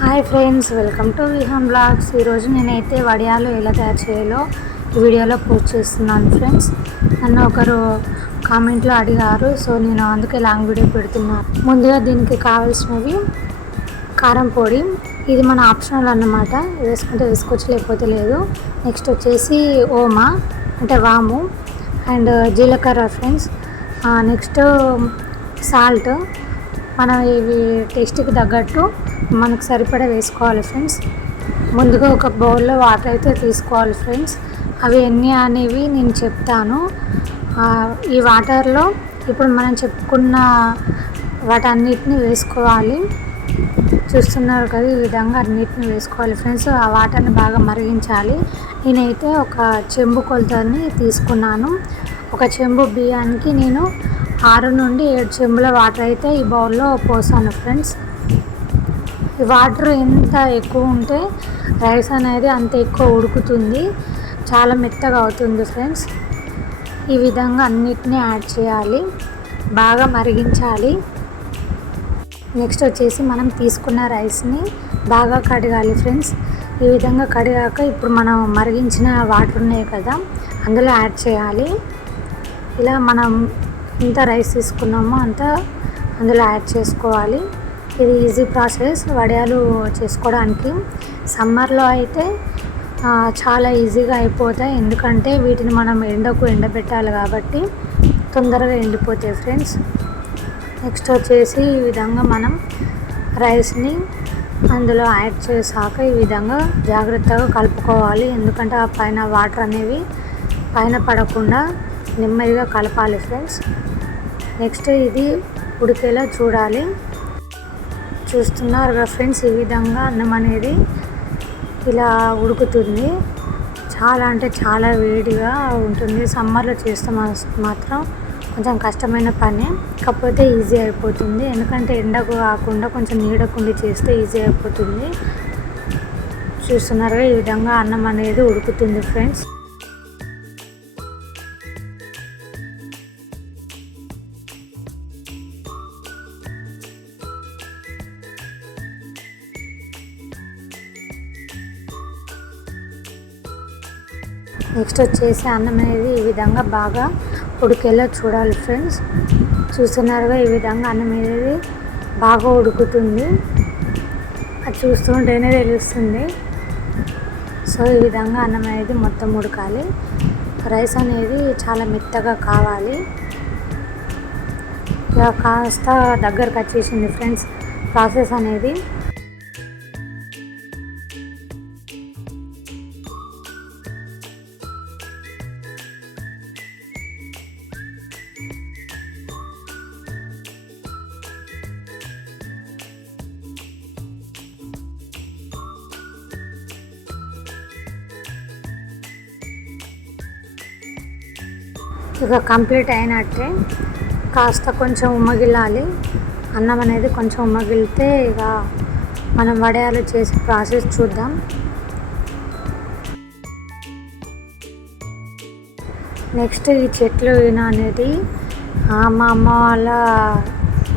Hi friends, welcome to Vihaan blogs. ఈరోజు నేనైతే వడియాలు ఎలా తయారు చేయాలో ఈ వీడియోలో పోస్ట్ చేస్తున్నాను ఫ్రెండ్స్. నన్ను ఒకరు కామెంట్లో అడిగారు, సో నేను అందుకే లాంగ్ వీడియో పెడుతున్నాను. ముందుగా దీనికి కావాల్సినవి కారం పొడి, ఇది మన ఆప్షనల్ అన్నమాట, వేసుకుంటే వేసుకోవచ్చు లేకపోతే లేదు. నెక్స్ట్ వచ్చేసి ఓమా అంటే వాము అండ్ జీలకర్ర ఫ్రెండ్స్. నెక్స్ట్ సాల్ట్, మనం ఇవి టేస్ట్కి తగ్గట్టు మనకు సరిపడా వేసుకోవాలి ఫ్రెండ్స్. ముందుగా ఒక బౌల్లో వాటర్ అయితే తీసుకోవాలి ఫ్రెండ్స్. అవి ఎన్ని అనేవి నేను చెప్తాను. ఈ వాటర్లో ఇప్పుడు మనం చెప్పుకున్న వాటన్నిటిని వేసుకోవాలి. చూస్తున్నారు కదా, ఈ విధంగా అన్నిటిని వేసుకోవాలి ఫ్రెండ్స్. ఆ వాటర్ని బాగా మరిగించాలి. నేనైతే ఒక చెంబు కొలతని తీసుకున్నాను. ఒక చెంబు బియ్యానికి నేను 6 నుండి 7 చెంబుల వాటర్ అయితే ఈ బౌల్లో పోసాను ఫ్రెండ్స్. ఈ వాటర్ ఎంత ఎక్కువ ఉంటే రైస్ అనేది అంత ఎక్కువ ఉడుకుతుంది, చాలా మెత్తగా అవుతుంది ఫ్రెండ్స్. ఈ విధంగా అన్నిటినీ యాడ్ చేయాలి, బాగా మరిగించాలి. నెక్స్ట్ వచ్చేసి మనం తీసుకున్న రైస్ని బాగా కడగాలి ఫ్రెండ్స్. ఈ విధంగా కడిగాక ఇప్పుడు మనం మరిగించిన వాటర్ ఉన్నాయి కదా, అందులో యాడ్ చేయాలి. ఇలా మనం ఎంత రైస్ తీసుకున్నామో అంత అందులో యాడ్ చేసుకోవాలి. ఇది ఈజీ ప్రాసెస్ వడియాలు చేసుకోవడానికి. సమ్మర్లో అయితే చాలా ఈజీగా అయిపోతాయి, ఎందుకంటే వీటిని మనం ఎండబెట్టాలి కాబట్టి తొందరగా ఎండిపోతాయి ఫ్రెండ్స్. నెక్స్ట్ వచ్చేసి ఈ విధంగా మనం రైస్ని అందులో యాడ్ చేశాక ఈ విధంగా జాగ్రత్తగా కలుపుకోవాలి, ఎందుకంటే ఆ పైన వాటర్ అనేవి పైన పడకుండా నెమ్మదిగా కలపాలి ఫ్రెండ్స్. నెక్స్ట్ ఇది ఉడికేలా చూడాలి. చూస్తున్నారు కదా ఫ్రెండ్స్, ఈ విధంగా అన్నం అనేది ఇలా ఉడుకుతుంది. చాలా అంటే చాలా వేడిగా ఉంటుంది. సమ్మర్లో చేస్తే మాత్రం కొంచెం కష్టమైన పని, కాకపోతే ఈజీ అయిపోతుంది, ఎందుకంటే ఎండకు కాకుండా కొంచెం నీడకుండి చేస్తే ఈజీ అయిపోతుంది. చూస్తున్నారుగా, ఈ విధంగా అన్నం అనేది ఉడుకుతుంది ఫ్రెండ్స్. నెక్స్ట్ వచ్చేసి అన్నం అనేది ఈ విధంగా బాగా ఉడికేలా చూడాలి ఫ్రెండ్స్. చూస్తున్నారుగా, ఈ విధంగా అన్నం అనేది బాగా ఉడుకుతుంది, అది చూస్తుంటేనే తెలుస్తుంది. సో ఈ విధంగా అన్నం అనేది మొత్తం ఉడకాలి. రైస్ అనేది చాలా మెత్తగా కావాలి. ఇక కాస్త దగ్గరకు వచ్చేసింది ఫ్రెండ్స్ ప్రాసెస్ అనేది. ఇక కంప్లీట్ అయినట్టే. కాస్త కొంచెం ఉమ్మగిల్లాలి అన్నం అనేది, కొంచెం ఉమ్మగిలితే ఇక మనం వడియాలు చేసే ప్రాసెస్ చూద్దాం. నెక్స్ట్ ఈ చెట్లు అనేది మా అమ్మ వాళ్ళ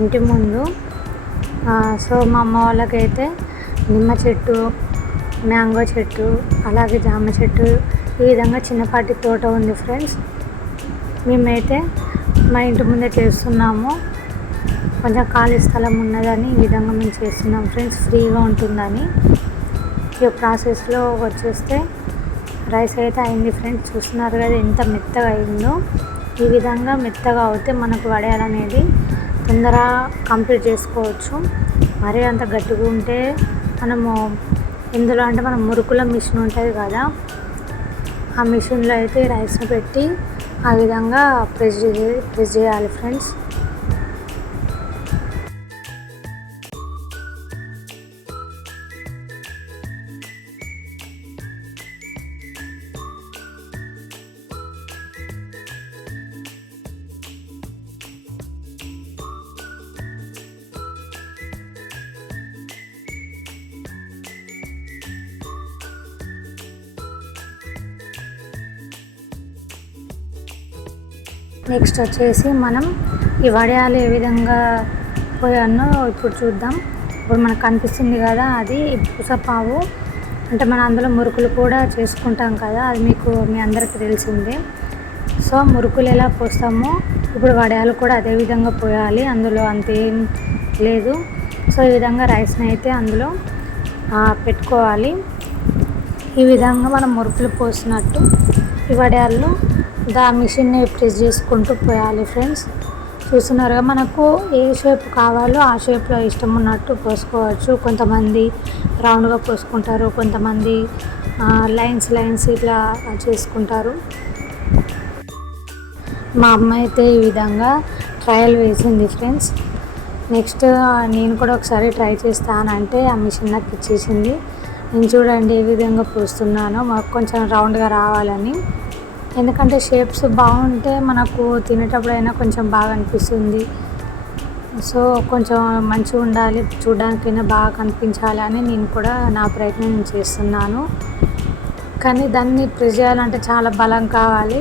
ఇంటి ముందు. సో మా అమ్మ వాళ్ళకైతే నిమ్మ చెట్టు, మ్యాంగో చెట్టు, అలాగే జామ చెట్టు, ఈ విధంగా చిన్నపాటి తోట ఉంది ఫ్రెండ్స్. మేమైతే మా ఇంటి ముందే చేస్తున్నాము, కొంచెం ఖాళీ స్థలం ఉన్నదని ఈ విధంగా మేము చేస్తున్నాం ఫ్రెండ్స్, ఫ్రీగా ఉంటుందని. ఈ ప్రాసెస్లో వచ్చేస్తే రైస్ అయితే అయింది ఫ్రెండ్స్. చూస్తున్నారు కదా ఎంత మెత్తగా అయిందో. ఈ విధంగా మెత్తగా అవుతే మనకు వడియాలు అనేది తొందరగా కంప్లీట్ చేసుకోవచ్చు. మరీ అంత గట్టిగా ఉంటే మనము ఇందులో అంటే మనం మురుకుల మిషన్ ఉంటుంది కదా, ఆ మిషన్లో అయితే రైస్ని పెట్టి ఆ విధంగా ప్రెస్ చేయాలి ఫ్రెండ్స్. నెక్స్ట్ వచ్చేసి మనం ఈ వడియాలు ఏ విధంగా పోయానో ఇప్పుడు చూద్దాం. ఇప్పుడు మనకు కనిపిస్తుంది కదా, అది పూసపావు. అంటే మనం అందులో మురుకులు కూడా చేసుకుంటాం కదా, అది మీ అందరికీ తెలిసిందే. సో మురుకులు ఎలా పోస్తామో ఇప్పుడు వడియాలు కూడా అదే విధంగా పోయాలి, అందులో అంతేం లేదు. సో ఈ విధంగా రైస్ని అయితే అందులో పెట్టుకోవాలి. ఈ విధంగా మనం మురుకులు పోసినట్టు ఈ వడియాలను మిషన్ని ప్రెస్ చేసుకుంటూ పోయాలి ఫ్రెండ్స్. చూస్తున్నారుగా, మనకు ఏ షేప్ కావాలో ఆ షేప్లో ఇష్టం ఉన్నట్టు పోసుకోవచ్చు. కొంతమంది రౌండ్గా పోసుకుంటారు, కొంతమంది లైన్స్ ఇట్లా చేసుకుంటారు. మా అమ్మ అయితే ఈ విధంగా ట్రయల్ వేసింది ఫ్రెండ్స్. నెక్స్ట్ నేను కూడా ఒకసారి ట్రై చేస్తానంటే ఆ మిషన్ నాకు ఇచ్చేసింది. నేను చూడండి ఏ విధంగా పోస్తున్నానో, మాకు కొంచెం రౌండ్గా రావాలని. ఎందుకంటే షేప్స్ బాగుంటే మనకు తినేటప్పుడైనా కొంచెం బాగా అనిపిస్తుంది. సో కొంచెం మంచిగా ఉండాలి, చూడడానికైనా బాగా కనిపించాలి అని నేను కూడా నా ప్రయత్నం నేను చేస్తున్నాను. కానీ దాన్ని ప్రెస్ చేయాలంటే చాలా బలం కావాలి.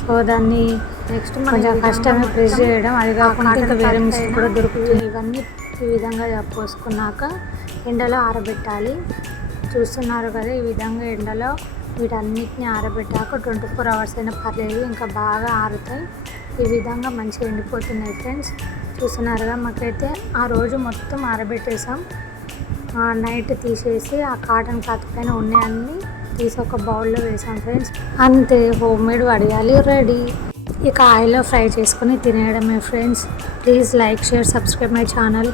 సో దాన్ని నెక్స్ట్ కొంచెం కష్టమే ప్రెస్ చేయడం. అది కాకుండా ఇంకా వేరే మిషన్ కూడా దొరుకుతుంది. ఇవన్నీ ఈ విధంగా పోసుకున్నాక ఎండలో ఆరబెట్టాలి. చూస్తున్నారు కదా, ఈ విధంగా ఎండలో వీటన్నిటిని ఆరబెట్టాక 24 అవర్స్ అయినా పర్లేదు, ఇంకా బాగా ఆరుతాయి. ఈ విధంగా మంచిగా ఎండిపోతున్నాయి ఫ్రెండ్స్. చూస్తున్నారుగా, మాకైతే ఆ రోజు మొత్తం ఆరబెట్టేసాం. నైట్ తీసేసి ఆ కాటన్ క్లాత్ పైన ఉన్నాయన్నీ తీసి ఒక బౌల్లో వేసాం ఫ్రెండ్స్. అంతే, హోమ్ మేడ్ వడియాలు రెడీ. ఇక ఆయిల్లో ఫ్రై చేసుకొని తినేయడమే friends. Please like, share, subscribe my channel.